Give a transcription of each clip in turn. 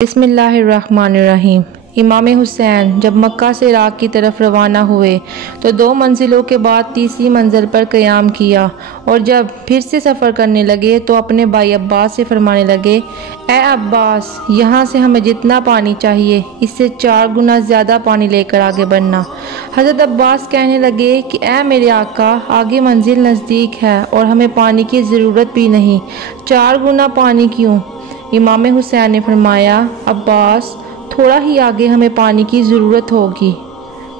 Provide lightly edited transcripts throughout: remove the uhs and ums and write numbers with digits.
बिस्मिल्लाहिर्रहमानिर्रहीम। इमाम हुसैन जब मक्का से इराक़ की तरफ रवाना हुए तो 2 मंजिलों के बाद तीसरी मंजिल पर क़याम किया और जब फिर से सफ़र करने लगे तो अपने भाई अब्बास से फरमाने लगे, ए अब्बास, यहाँ से हमें जितना पानी चाहिए इससे 4 गुना ज़्यादा पानी लेकर आगे बढ़ना। हज़रत अब्बास कहने लगे कि ए मेरे आका, आगे मंजिल नज़दीक है और हमें पानी की ज़रूरत भी नहीं, 4 गुना पानी क्यों? इमाम हुसैन ने फरमाया, अब्बास, थोड़ा ही आगे हमें पानी की ज़रूरत होगी।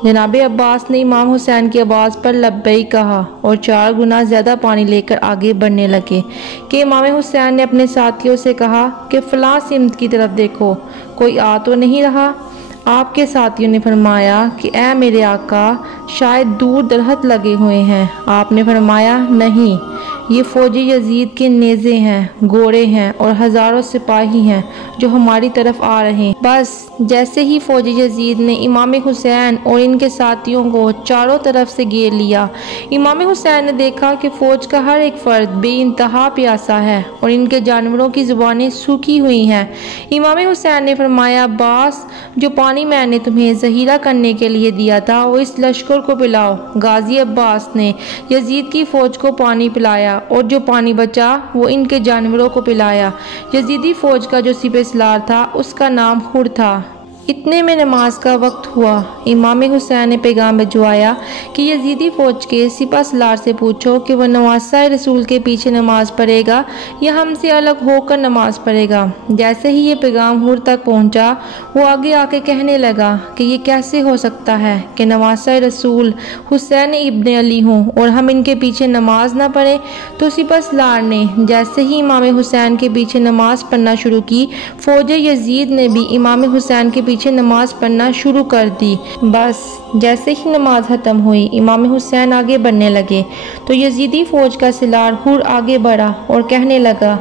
जनाब अब्बास ने इमाम हुसैन की आवाज़ पर लब्बैक कहा और 4 गुना ज़्यादा पानी लेकर आगे बढ़ने लगे कि इमाम हुसैन ने अपने साथियों से कहा कि फ़लाँ सिमत की तरफ देखो, कोई आ तो नहीं रहा। आपके साथियों ने फरमाया कि ए मेरे आका, शायद दूर दरख्त लगे हुए हैं। आपने फरमाया, नहीं, ये फ़ौजी यजीद के नेज़े हैं, घोड़े हैं और हज़ारों सिपाही हैं जो हमारी तरफ आ रहे हैं। बस जैसे ही फ़ौजी यजीद ने इमाम हुसैन और इनके साथियों को चारों तरफ से घेर लिया, इमाम हुसैन ने देखा कि फ़ौज का हर एक फ़र्द बेइंतहा प्यासा है और इनके जानवरों की ज़ुबानें सूखी हुई हैं। इमाम हुसैन ने फरमाया, अब्बास, जो पानी मैंने तुम्हें ज़हीरा करने के लिए दिया था वो इस लश्कर को पिलाओ। गाजी अब्बास ने यजीद की फ़ौज को पानी पिलाया और जो पानी बचा वो इनके जानवरों को पिलाया। यजीदी फ़ौज का जो सिपहसालार था उसका नाम हुर था। इतने में नमाज का वक्त हुआ। इमाम हुसैन ने पैगाम भिजवाया कि यजीदी फ़ौज के सिपहसालार से पूछो कि वह नवासा रसूल के पीछे नमाज पढ़ेगा या हमसे अलग होकर नमाज पढ़ेगा। जैसे ही ये पैगाम हुर तक पहुंचा, वो आगे आके कहने लगा कि ये कैसे हो सकता है कि नवासा रसूल हुसैन इब्न अली हों और हम इनके पीछे नमाज ना पढ़ें। तो सिपहसालार ने जैसे ही इमाम हुसैन के पीछे नमाज पढ़ना शुरू की, फ़ौज यजीद ने भी इमाम हुसैन के पीछे नमाज पढ़ना शुरू कर दी। बस जैसे ही नमाज खत्म हुई, इमाम हुसैन आगे बढ़ने लगे तो यजीदी फ़ौज का सिलार हुर आगे बढ़ा और कहने लगा,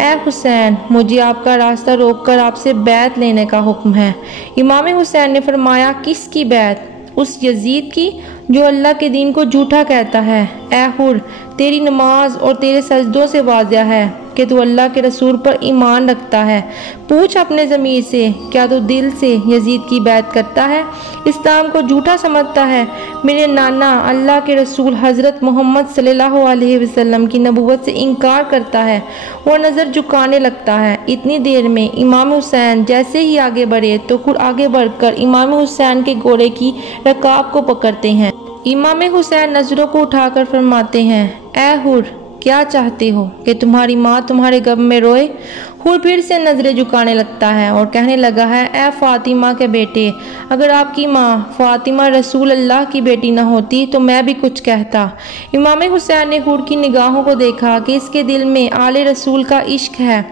ए हुसैन, मुझे आपका रास्ता रोककर आपसे बैत लेने का हुक्म है। इमाम हुसैन ने फरमाया, किसकी बैत? उस यजीद की जो अल्लाह के दीन को झूठा कहता है। ए हुर, तेरी नमाज और तेरे सजदों से वाज़िह है कि तू अल्लाह के रसूल पर ईमान रखता है। पूछ अपने ज़मीर से, क्या तू दिल से यजीद की बैत करता है, इस्लाम को झूठा समझता है? मेरे नाना अल्लाह के रसूल हज़रत मोहम्मद सल्लल्लाहु अलैहि वसल्लम की नबूवत से इनकार करता है और नज़र झुकाने लगता है। इतनी देर में इमाम हुसैन जैसे ही आगे बढ़े तो खुद आगे बढ़कर इमाम हुसैन के घोड़े की रकाब को पकड़ते हैं। इमाम हुसैन नज़रों को उठाकर फरमाते हैं, ए हुर, क्या चाहते हो कि तुम्हारी माँ तुम्हारे गम में रोए? हुर फिर से नज़रें झुकाने लगता है और कहने लगा है, ए फातिमा के बेटे, अगर आपकी माँ फातिमा रसूल अल्लाह की बेटी न होती तो मैं भी कुछ कहता। इमाम हुसैन ने हुर की निगाहों को देखा कि इसके दिल में आले रसूल का इश्क है।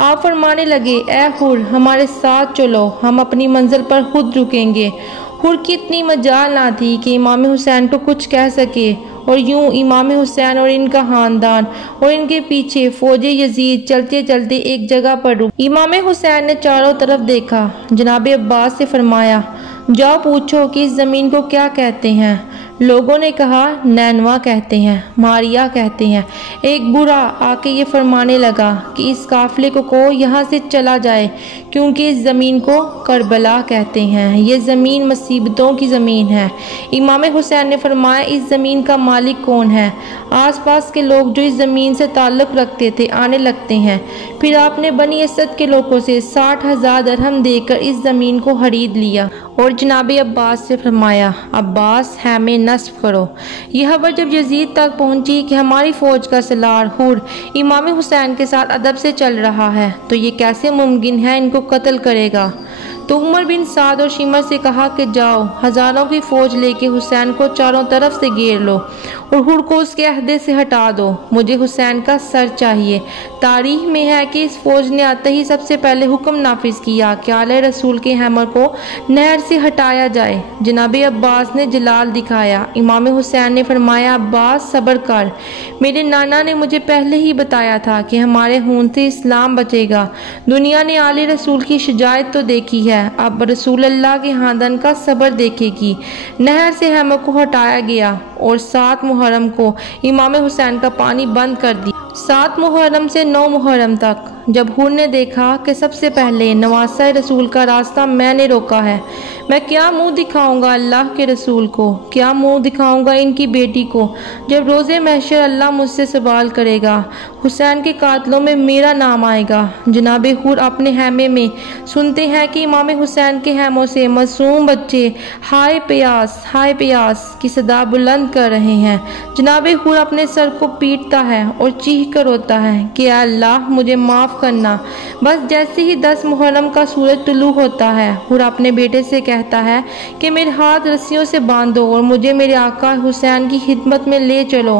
आप फरमाने लगे, ए हुर, हमारे साथ चलो, हम अपनी मंजिल पर खुद रुकेंगे। हुर की इतनी मजाल ना थी कि इमाम हुसैन को कुछ कह सके और यूं इमाम हुसैन और इनका खानदान और इनके पीछे फ़ौज यजीद चलते चलते एक जगह पर रुके। इमाम हुसैन ने चारों तरफ देखा। जनाब अब्बास से फरमाया, जाओ पूछो कि इस ज़मीन को क्या कहते हैं। लोगों ने कहा, नैनवा कहते हैं, मारिया कहते हैं। एक बूढ़ा आके ये फरमाने लगा कि इस काफिले को यहाँ से चला जाए क्योंकि इस ज़मीन को करबला कहते हैं। ये ज़मीन मुसीबतों की ज़मीन है। इमाम हुसैन ने फरमाया, इस ज़मीन का मालिक कौन है? आसपास के लोग जो इस ज़मीन से ताल्लुक़ रखते थे आने लगते हैं। फिर आपने बनी असद के लोगों से 60,000 दरहम देकर इस ज़मीन को खरीद लिया और जनाब अब्बास से फरमाया, अब्बास, हैमे नस्ब करो। यह खबर जब यजीद तक पहुंची कि हमारी फ़ौज का सलार हुर इमाम हुसैन के साथ अदब से चल रहा है तो ये कैसे मुमकिन है इनको कत्ल करेगा। तो उमर बिन साद और शिमर से कहा कि जाओ, हज़ारों की फ़ौज लेके हुसैन को चारों तरफ से घेर लो और हुर को उसके अहदे से हटा दो। मुझे हुसैन का सर चाहिए। तारीख में है कि इस फ़ौज ने आते ही सबसे पहले हुक्म नाफिज किया कि आले रसूल के हैमर को नहर से हटाया जाए। जनाब अब्बास ने जलाल दिखाया। इमाम हुसैन ने फरमाया, अब्बास, सब्र कर। मेरे नाना ने मुझे पहले ही बताया था कि हमारे खून से इस्लाम बचेगा। दुनिया ने आले रसूल की शुजाअत तो देखी है, अब रसूल अल्लाह के खानदान का सब्र देखेगी। नहर से हैमर को हटाया गया और 7 मुहर्रम को इमाम हुसैन का पानी बंद कर दिया। 7 मुहर्रम से 9 मुहर्रम तक जब हुर ने देखा कि सबसे पहले नवासा रसूल का रास्ता मैंने रोका है, मैं क्या मुंह दिखाऊंगा अल्लाह के रसूल को, क्या मुंह दिखाऊंगा इनकी बेटी को, जब रोज़े महशर अल्लाह मुझसे सवाल करेगा, हुसैन के कातलों में मेरा नाम आएगा। जनाब हुर अपने हैमे में सुनते हैं कि इमाम हुसैन के हैमों से मासूम बच्चे हाय प्यास की सदा बुलंद कर रहे हैं। जनाब हुर अपने सर को पीटता है और चीख कर रोता है कि अल्लाह मुझे माफ़ करना। बस जैसे ही 10 मुहर्रम का सूरज तुलू होता है, हुर अपने बेटे से कहता है कि मेरे हाथ रस्सियों से बांधो और मुझे मेरे आका हुसैन की खिदमत में ले चलो।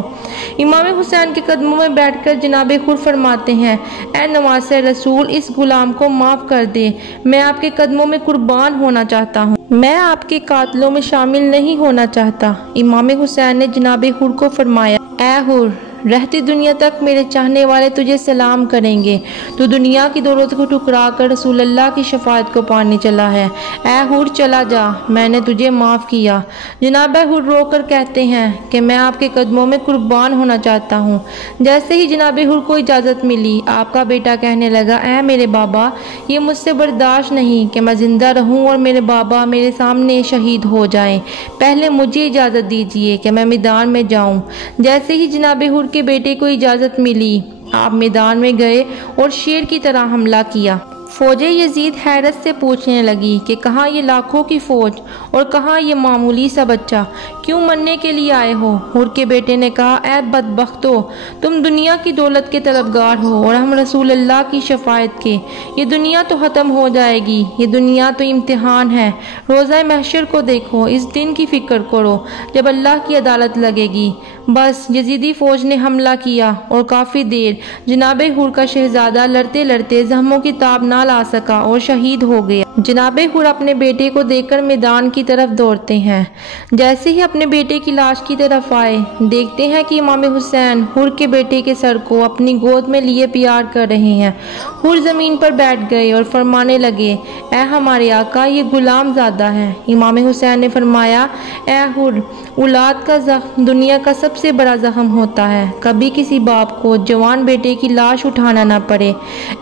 इमाम हुसैन के कदमों में बैठकर जनाब हुर फरमाते हैं, ए नवासे रसूल, इस गुलाम को माफ़ कर दे, मैं आपके कदमों में कुर्बान होना चाहता हूँ, मैं आपके कातलों में शामिल नहीं होना चाहता। इमाम हुसैन ने जनाब हुर को फरमाया, ए हुर, रहती दुनिया तक मेरे चाहने वाले तुझे सलाम करेंगे, तू दुनिया की दौलत को ठुकरा कर रसूल अल्लाह की शफाअत को पाने चला है। ए हुर चला जा, मैंने तुझे माफ़ किया। जनाब हुर रोकर कहते हैं कि मैं आपके कदमों में कुर्बान होना चाहता हूँ। जैसे ही जनाब हुर को इजाज़त मिली, आपका बेटा कहने लगा, ए मेरे बाबा, ये मुझसे बर्दाश्त नहीं कि मैं ज़िंदा रहूँ और मेरे बाबा मेरे सामने शहीद हो जाएं। पहले मुझे इजाज़त दीजिए कि मैं मैदान में जाऊँ। जैसे ही जनाब हुर के बेटे को इजाज़त मिली, आप मैदान में गए और शेर की तरह हमला किया। फौज यजीद हैरत से पूछने लगी कि कहाँ ये लाखों की फ़ौज और कहाँ ये मामूली सा बच्चा, क्यों मरने के लिए आए हो? हुर के बेटे ने कहा, ऐ बदबख्तो, तुम दुनिया की दौलत के तलबगार हो और हम रसूल अल्लाह की शफायत के। ये दुनिया तो ख़त्म हो जाएगी, ये दुनिया तो इम्तिहान है। रोज़ा महशर को देखो, इस दिन की फ़िक्र करो जब अल्लाह की अदालत लगेगी। बस यजीदी फ़ौज ने हमला किया और काफ़ी देर जनाब हुर का शहजादा लड़ते लड़ते जख्मों की ताब ना ला सका और शहीद हो गया। जनाब हुर अपने बेटे को देखकर मैदान की तरफ दौड़ते हैं। जैसे ही अपने बेटे की लाश की तरफ आए, देखते हैं कि इमाम हुसैन हुर के बेटे के सर को अपनी गोद में लिए प्यार कर रहे हैं। हुर ज़मीन पर बैठ गए और फरमाने लगे, ए हमारे आका, ये गुलाम ज़ादा है। इमाम हुसैन ने फरमाया, ए हुर, औलाद का ज़ख्म दुनिया का सबसे बड़ा ज़ख्म होता है। कभी किसी बाप को जवान बेटे की लाश उठाना ना पड़े।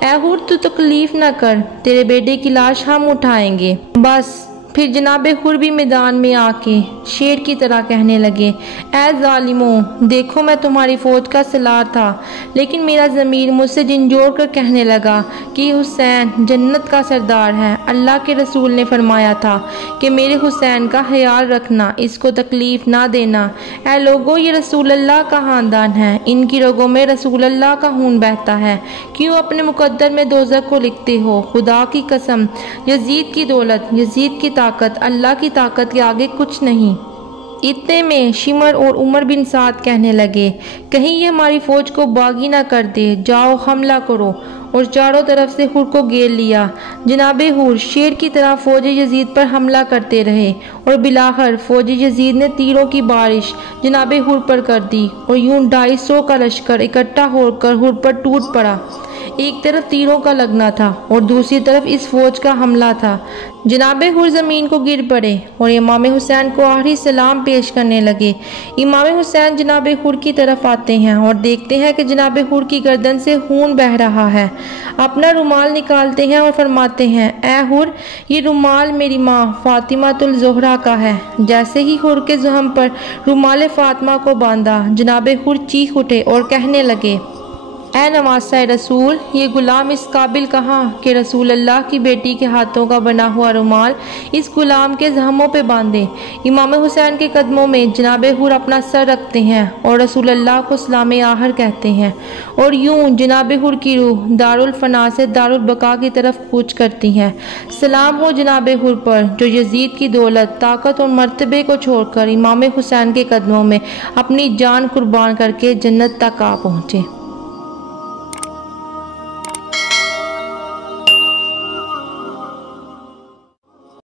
ए हुर, तू तकलीफ ना कर, तेरे बेटे की लाश हम उठाएंगे। बस फिर जनाब हुर भी मैदान में आके शेर की तरह कहने लगे, ऐ जालिमों, देखो मैं तुम्हारी फ़ौज का सलार था, लेकिन मेरा ज़मीर मुझसे झंझोड़ कर कहने लगा कि हुसैन जन्नत का सरदार है। अल्लाह के रसूल ने फरमाया था कि मेरे हुसैन का ख्याल रखना, इसको तकलीफ़ ना देना। ऐ लोगो, ये रसूल अल्लाह का ख़ानदान है, इनकी रगों में रसूल अल्लाह का खून बहता है। क्यों अपने मुकद्दर में दोज़ख को लिखते हो? खुदा की कसम, यजीद की दौलत, यजीद की ताकत अल्लाह की ताकत के आगे कुछ नहीं। इतने में शिमर और उमर बिन साद कहने लगे, कहीं ये हमारी फ़ौज को बागी ना कर दे, जाओ हमला करो। और चारों तरफ से हुर को घेर लिया। जनाब हुर शेर की तरह फ़ौज यजीद पर हमला करते रहे और बिलाखिर फ़ौज यजीद ने तीरों की बारिश जनाब हुर पर कर दी और यूं 250 का लश्कर इकट्ठा होकर हुर पर टूट पड़ा। एक तरफ तीरों का लगना था और दूसरी तरफ इस फौज का हमला था। जनाब हुर ज़मीन को गिर पड़े और इमाम हुसैन को आखिरी सलाम पेश करने लगे। इमाम हुसैन जनाब हुर की तरफ आते हैं और देखते हैं कि जनाब हुर की गर्दन से खून बह रहा है। अपना रुमाल निकालते हैं और फरमाते हैं, ए हुर, ये रुमाल मेरी माँ फातिमातुल ज़ोहरा का है। जैसे ही हुर के ज़ुहम पर रुमाल फातिमा को बांधा, जनाब हुर चीख उठे और कहने लगे, ए नवासा रसूल, ये गुलाम इस काबिल कहाँ कि रसूल अल्लाह की बेटी के हाथों का बना हुआ रुमाल इस गुलाम के जहमों पे बांधे। इमाम हुसैन के कदमों में जनाब हुर अपना सर रखते हैं और रसूल अल्लाह को सलाम आहर कहते हैं और यूं जनाब हुर की रूह दारुल फना से दारुल बका की तरफ कूच करती हैं। सलाम हो जनाब हुर पर जो यजीद की दौलत, ताकत और मर्तबे को छोड़कर इमाम हुसैन के कदमों में अपनी जान कुर्बान करके जन्नत तक आ पहुँचे।